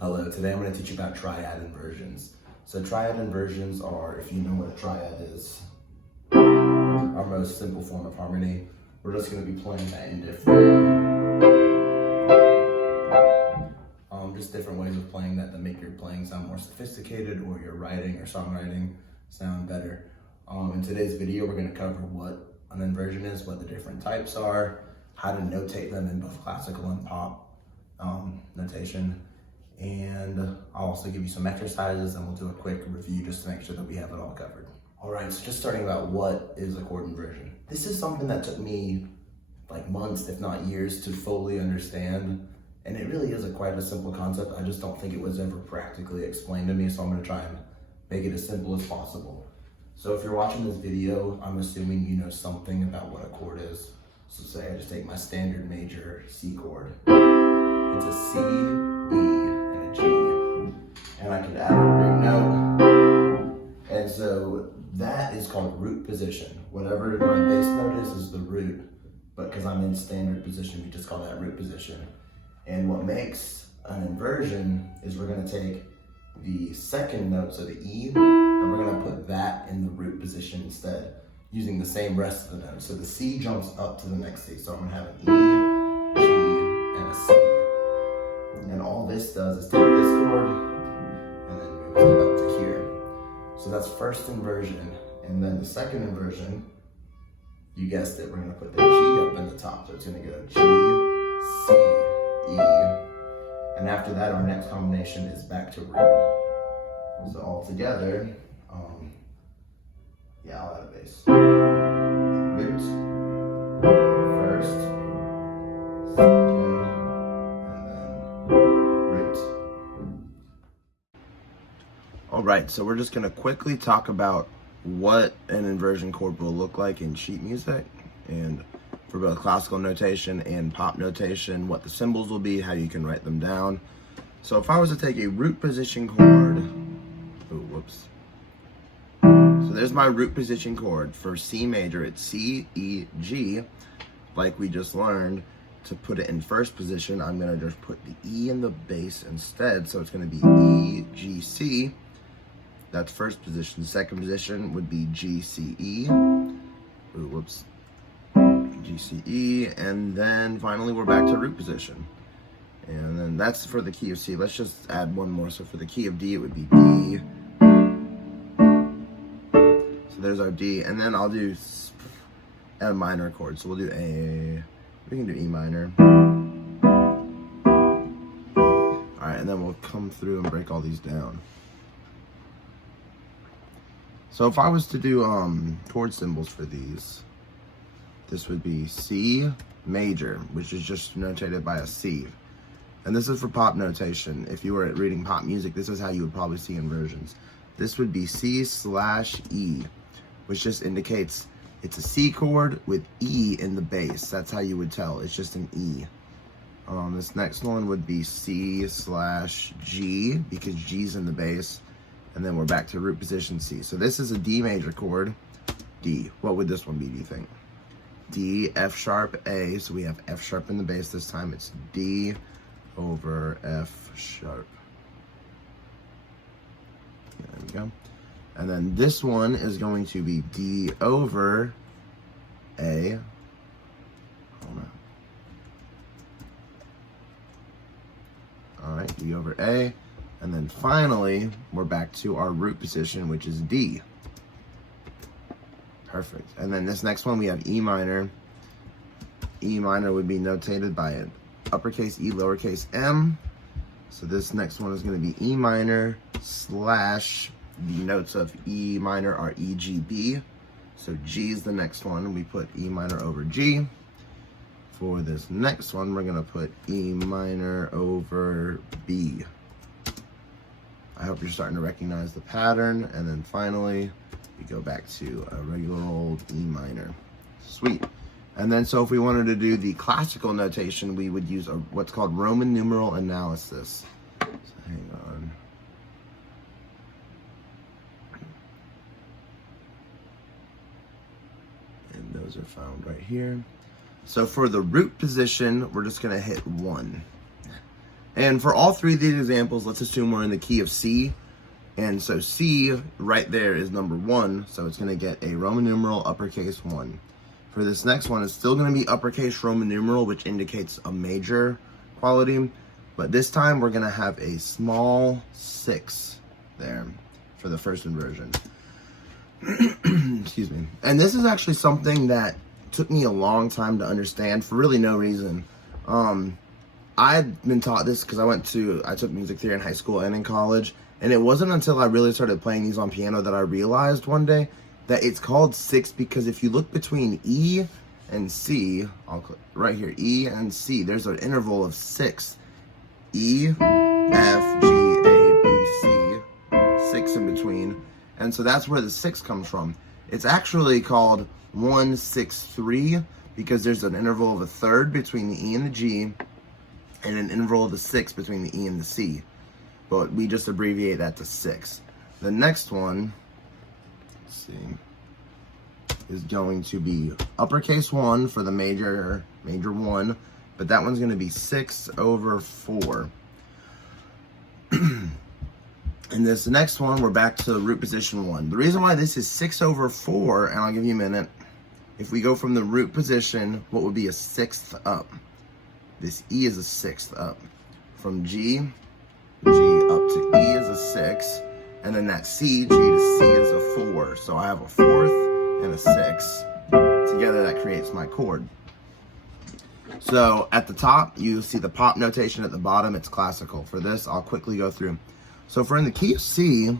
Hello, today I'm going to teach you about triad inversions. So triad inversions are, if you know what a triad is, our most simple form of harmony. We're just going to be playing that in just different ways of playing that make your playing sound more sophisticated, or your writing or songwriting sound better. In today's video, we're going to cover what an inversion is, what the different types are, how to notate them in both classical and pop notation. And I'll also give you some exercises, and we'll do a quick review just to make sure that we have it all covered. All right, so just starting about what is a chord inversion. This is something that took me like months, if not years, to fully understand. And it really is quite a simple concept. I just don't think it was ever practically explained to me, so I'm gonna try and make it as simple as possible. So if you're watching this video, I'm assuming you know something about what a chord is. So say I just take my standard major C chord. It's a C, E, G, and I could add a root note, and so that is called root position. Whatever my bass note is the root, but because I'm in standard position, we just call that root position. And what makes an inversion is we're going to take the second note, so the E, and we're going to put that in the root position instead, using the same rest of the notes. So the C jumps up to the next C, so I'm going to have an E, G, and a C. And all this does is take this chord and then moves it up to here. So that's first inversion. And then the second inversion, you guessed it, we're going to put the G up in the top. So it's going to go G, C, E. And after that, our next combination is back to root. So all together, I'll add a bass. Root, first, second, all right, so we're just going to quickly talk about what an inversion chord will look like in sheet music, and for both classical notation and pop notation, what the symbols will be, how you can write them down. So if I was to take a root position chord, so there's my root position chord. For C major, it's C, E, G, like we just learned. To put it in first position, I'm going to just put the E in the bass instead, so it's going to be E, G, C. That's first position. Second position would be G, C, E. G, C, E. And then finally we're back to root position. And then that's for the key of C. Let's just add one more. So for the key of D, it would be D. So there's our D. And then I'll do a minor chord. So we'll do we can do E minor. All right, and then we'll come through and break all these down. So if I was to do chord symbols for these, this would be C major, which is just notated by a C. And this is for pop notation. If you were reading pop music, this is how you would probably see inversions. This would be C/E, which just indicates it's a C chord with E in the bass. That's how you would tell. It's just an E. This next one would be C/G, because G's in the bass. And then we're back to root position C. So this is a D major chord, D. What would this one be, do you think? D, F sharp, A. So we have F sharp in the bass this time. It's D over F sharp. There we go. And then this one is going to be D over A. Hold on. All right, D over A. And then finally, we're back to our root position, which is D. Perfect. And then this next one, we have E minor. E minor would be notated by an uppercase E, lowercase m. So this next one is going to be E minor / the notes of E minor are E, G, B. So G is the next one. We put E minor over G. For this next one, we're going to put E minor over B. I hope you're starting to recognize the pattern. And then finally, we go back to a regular old E minor. Sweet. And then so if we wanted to do the classical notation, we would use what's called Roman numeral analysis. So hang on. And those are found right here. So for the root position, we're just going to hit 1. And for all three of these examples, let's assume we're in the key of C. And so C right there is number 1, so it's going to get a Roman numeral uppercase 1. For this next one, it's still going to be uppercase Roman numeral, which indicates a major quality, but this time we're going to have a small 6 there for the first inversion. Excuse me. And this is actually something that took me a long time to understand for really no reason. I'd been taught this because I took music theory in high school and in college. And it wasn't until I really started playing these on piano that I realized one day that it's called 6 because if you look between E and C, I'll click right here, E and C, there's an interval of 6. E, F, G, A, B, C, 6 in between. And so that's where the 6 comes from. It's actually called 1, 6, 3 because there's an interval of a third between the E and the G and an interval of a 6 between the E and the C. But we just abbreviate that to 6. The next one, let's see, is going to be uppercase 1 for the major 1, but that one's going to be 6 over 4. And this next one, we're back to root position 1. The reason why this is 6 over 4, and I'll give you a minute, if we go from the root position, what would be a 6th up? This E is a 6th up. From G up to E is a 6, and then that C, G to C is a 4. So I have a 4th and a 6. Together that creates my chord. So at the top, you see the pop notation. At the bottom, it's classical. For this, I'll quickly go through. So if we're in the key of C,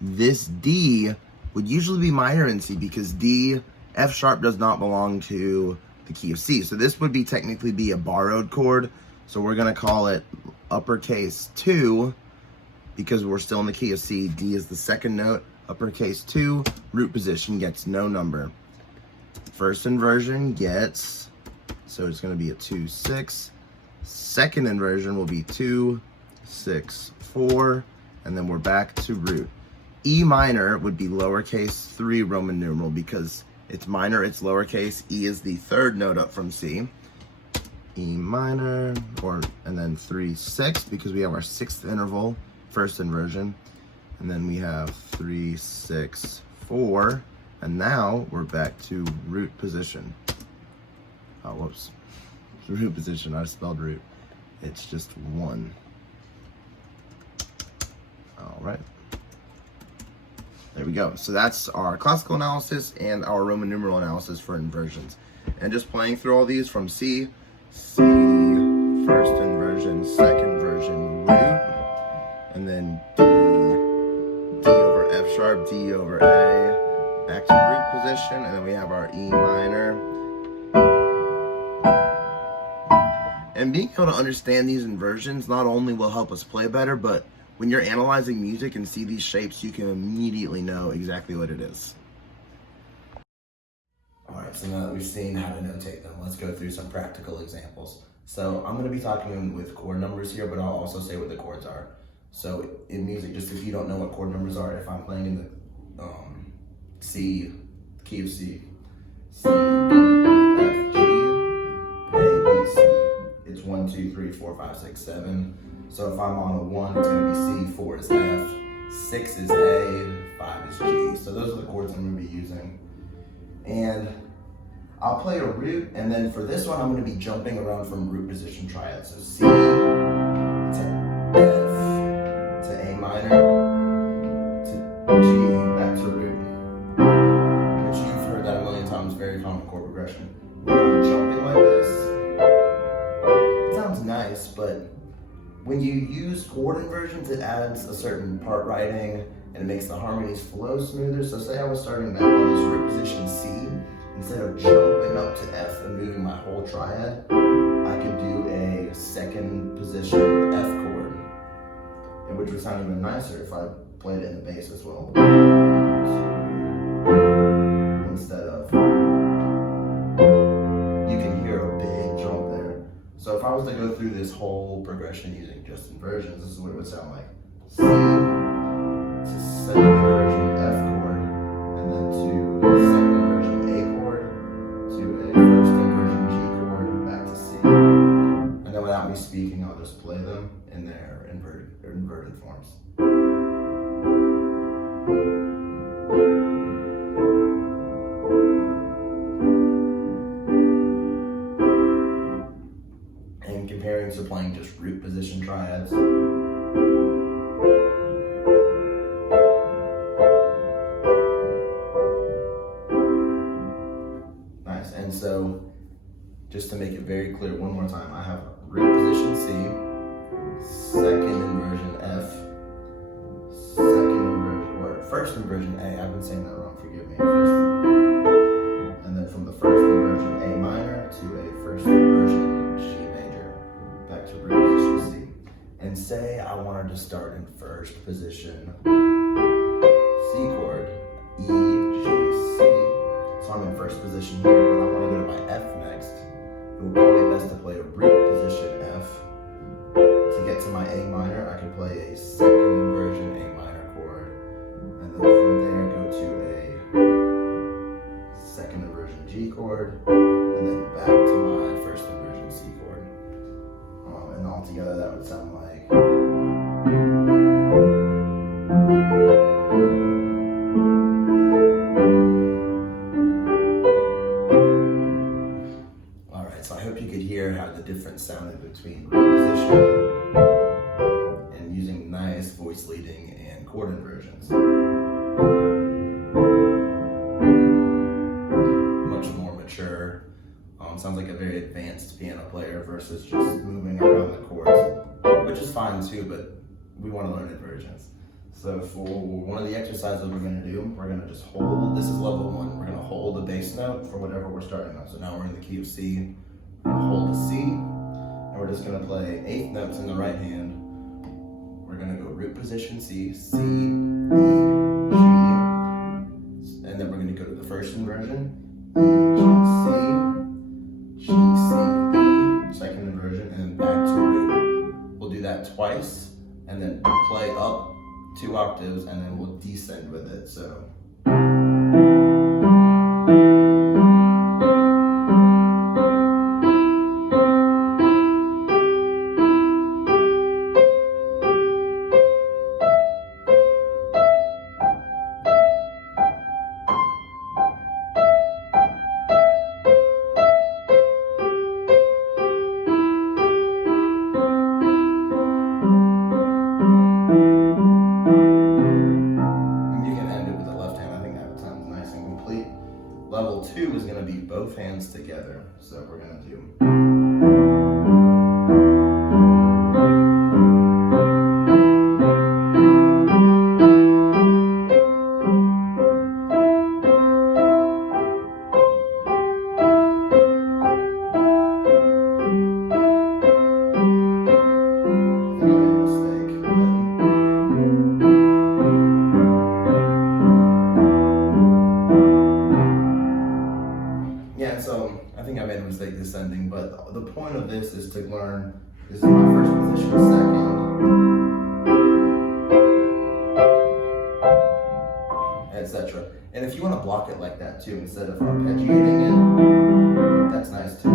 this D would usually be minor in C because F sharp does not belong to the key of C. So this would technically be a borrowed chord. So we're going to call it uppercase 2 because we're still in the key of C. D is the second note. Uppercase 2, root position gets no number. First inversion gets, so it's going to be a 2, 6. Second inversion will be 2, 6, 4, and then we're back to root. E minor would be lowercase 3 Roman numeral because it's minor, it's lowercase. E is the third note up from C. E minor, and then 3, 6 because we have our 6th interval, first inversion. And then we have 3, 6, 4, and now we're back to root position. Oh, whoops. Root position, I spelled root. It's just 1. All right. There we go. So that's our classical analysis and our Roman numeral analysis for inversions. And just playing through all these from C, first inversion, second version, root, and then D over F sharp, D over A, back to root position, and then we have our E minor. And being able to understand these inversions not only will help us play better, but when you're analyzing music and see these shapes, you can immediately know exactly what it is. All right, so now that we've seen how to notate them, let's go through some practical examples. So I'm going to be talking with chord numbers here, but I'll also say what the chords are. So in music, just if you don't know what chord numbers are, if I'm playing in the C, key of C, C, D, E, F, G, A, B, C, it's 1, 2, 3, 4, 5, 6, 7. So if I'm on a 1, it's going to be C, 4 is F, 6 is A, 5 is G. So those are the chords I'm going to be using. And I'll play a root, and then for this one, I'm going to be jumping around from root position triad. So C to F to A minor to G back to root, which you've heard that a million times, very common chord progression. When I'm jumping like this, it sounds nice, but when you use chord inversions, it adds a certain part writing and it makes the harmonies flow smoother. So say I was starting back on this root position C, instead of jumping up to F and moving my whole triad, I could do a second position F chord, which would sound even nicer if I played it in the bass as well. Instead of, you can hear a big jump there. So if I was to go through this whole progression using just inversions, this is what it would sound like. C to second inversion F chord, and then to second inversion A chord, to a first inversion G chord, back to C. speaking, I'll just play them in their inverted forms. And comparing to playing just root position triads. Nice, and so just to make it very clear one more time, I have root position C, second inversion F, second inversion, or first inversion A. I've been saying that wrong, forgive me. And then from the first inversion A minor to a first inversion G major, back to root position C. And say I wanted to start in first position C chord, E, G, C. So I'm in first position here, but I want to go to my F next. It would probably be best to play a root position F. To get to my A minor, I could play a second inversion A minor chord, and then from there go to a second inversion G chord, and then back to my first inversion C chord. And all together that would sound like. So I hope you could hear how the difference sounded between root position and using nice voice leading and chord inversions. Much more mature. Sounds like a very advanced piano player versus just moving around the chords, which is fine too, but we want to learn inversions. So for one of the exercises we're going to do, we're going to just hold, this is level 1, we're going to hold the bass note for whatever we're starting on. So now we're in the key of C. We're going to hold a C, and we're just going to play 8th notes in the right hand. We're going to go root position C, C, E, G, and then we're going to go to the first inversion, E, G, C, G, C, E, second inversion, and then back to root. We'll do that twice, and then play up 2 octaves, and then we'll descend with it. So. Level 2 is going to be both hands together. So we're going to do. I think I made a mistake descending, but the point of this is to learn, this is my first position, second, etc. And if you want to block it like that too, instead of arpeggiating it, that's nice too.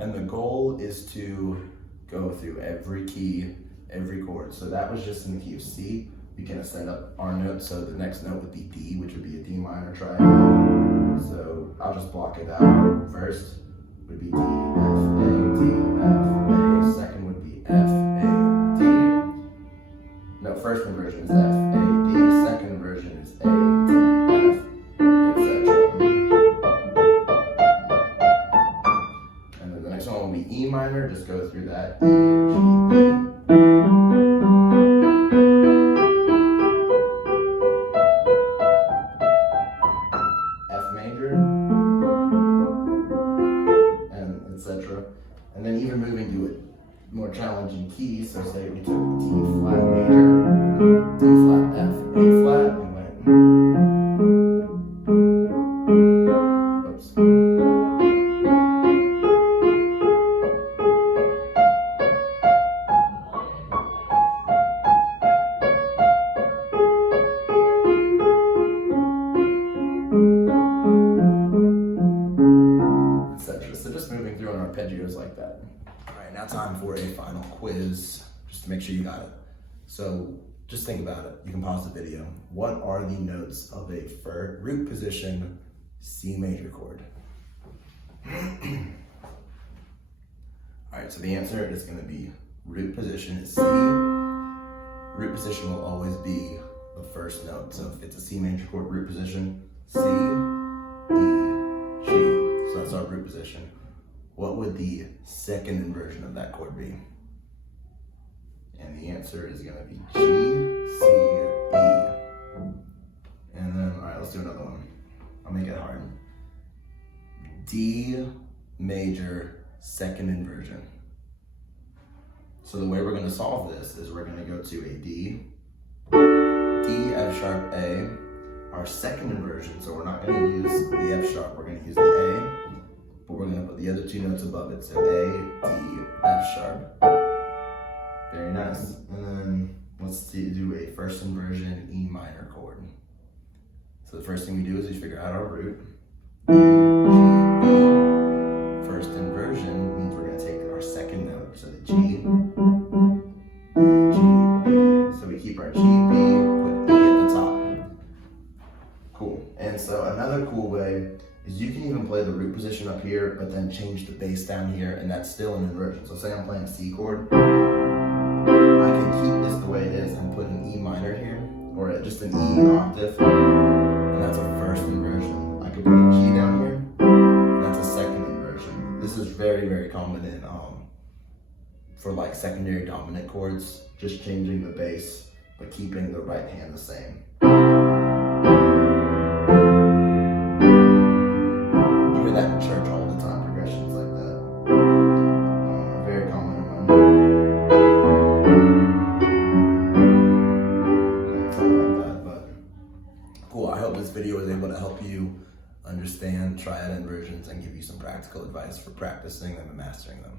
And the goal is to go through every key, every chord. So that was just in the key of C. We can ascend up our note, so the next note would be D, which would be a D minor triad. So I'll just block it out. First would be D, F, A, D, F, A. Second would be F, A, D. No, first inversion is F, A, D. Second inversion is A, D, F, etc. And then the next one will be E minor. Just go through that. E, G, D. And then even moving to a more challenging keys, so say we took D flat major, D flat F, E flat, and went. Oops. arpeggios like that. All right, now time for a final quiz, just to make sure you got it. So just think about it. You can pause the video. What are the notes of a root position C major chord? All right, so the answer is going to be root position is C. Root position will always be the first note. So if it's a C major chord root position, C, E, G. So that's our root position. What would the second inversion of that chord be? And the answer is going to be G, C, E. And then, all right, let's do another one. I'll make it hard. D major second inversion. So the way we're going to solve this is we're going to go to a D, F sharp, A, our second inversion. So we're not going to use the F sharp, we're going to use the A, but we're going to put the other two notes above it. So A, D, F sharp. Very nice. And then let's do a first inversion E minor chord. So the first thing we do is we figure out our root. E, G, B. First inversion means we're going to take our second note. So the G, G, B. So we keep our G, B, put E at the top. Cool. And so another cool way is you can even play the root position up here, but then change the bass down here, and that's still an inversion. So say I'm playing a C chord. I can keep this the way it is and put an E minor here, or just an E octave, and that's a first inversion. I could put a G down here, and that's a second inversion. This is very, very common in for like secondary dominant chords, just changing the bass, but keeping the right hand the same. You hear that in church all the time, progressions like that. Very common in mine. Cool, I hope this video was able to help you understand triad inversions and give you some practical advice for practicing them and mastering them.